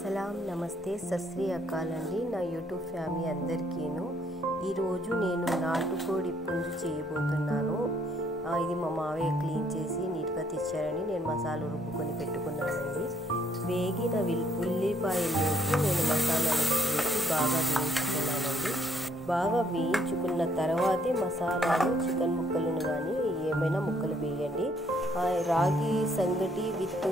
సలాం నమస్తే సత్ శ్రీ అకాల్ అండి నా యూట్యూబ్ ఫ్యామిలీ అందరికీను ఈరోజు నేను నాటుకోడి పుంజు చేయబోతున్నాను. ఇది మా మావయ్య క్లీన్ చేసి నీట్గా తెచ్చారని నేను మసాలా రుబ్బుకొని పెట్టుకున్నానండి. వేగిన ఉల్లిపాయలోకి నేను మసాలాలు వేసి బాగా వేయించుకున్నానండి. బాగా వేయించుకున్న తర్వాతే మసాలాలు చికెన్ ముక్కలను కానీ ఏమైనా ముక్కలు వేయండి. రాగి సంగటి విత్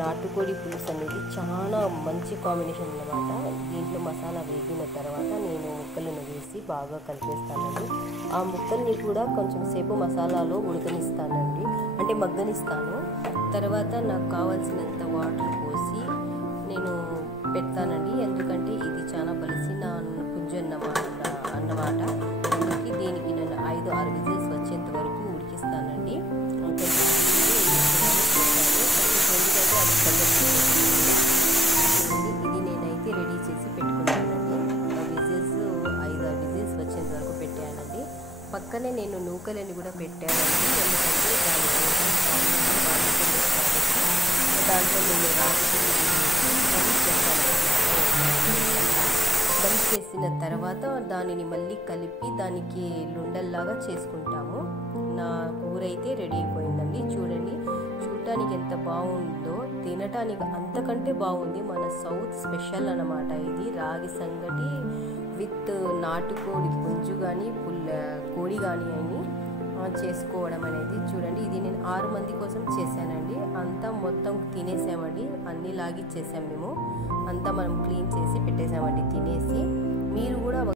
నాటుకోడి పులుసు అనేది చాలా మంచి కాంబినేషన్ అన్నమాట. దీంట్లో మసాలా వేగిన తర్వాత నేను ముక్కలను వేసి బాగా కలిపేస్తానండి. ఆ ముక్కల్ని కూడా కొంచెం సేపు మసాలాలో ఉడకనిస్తానండి, అంటే మగ్గనిస్తాను. తర్వాత నాకు కావాల్సినంత వాటర్ పోసి నేను పెడతానండి. ఎందుకంటే ఇది చాలా బలిసిన పుంజు అన్నమాట. అందుకే దీనికి నేను 5-6 విజిల్స్ వచ్చేంత వరకు ఉడికిస్తానండి. ఇది నేనైతే రెడీ చేసి పెట్టుకున్నానండి. 5-6 విజిల్స్ వచ్చేంత వరకు పెట్టానండి. పక్కనే నేను నూకలని కూడా పెట్టానండి. ఎందుకంటే దాంట్లో నేను రాగి దమ్ చేసిన తర్వాత దానిని మళ్ళీ కలిపి దానికి లుండల్లాగా చేసుకుంటాము. నా కూర అయితే రెడీ అయిపోయిందండి. చూడండి, చూడటానికి ఎంత బాగుందో, తినటానికి అంతకంటే బాగుంది. మన సౌత్ స్పెషల్ అన్నమాట ఇది. రాగి సంగటి విత్ నాటుకోడి పుంజు కానీ కోడి కానీ అని చేసుకోవడం అనేది. చూడండి, ఇది నేను 6 మంది కోసం చేశానండి. అంతా మొత్తం తినేసామండి. అన్నీ లాగిచ్చేసాం మేము. అంతా మనం క్లీన్ చేసి పెట్టేసామండి తినేసి. మీరు కూడా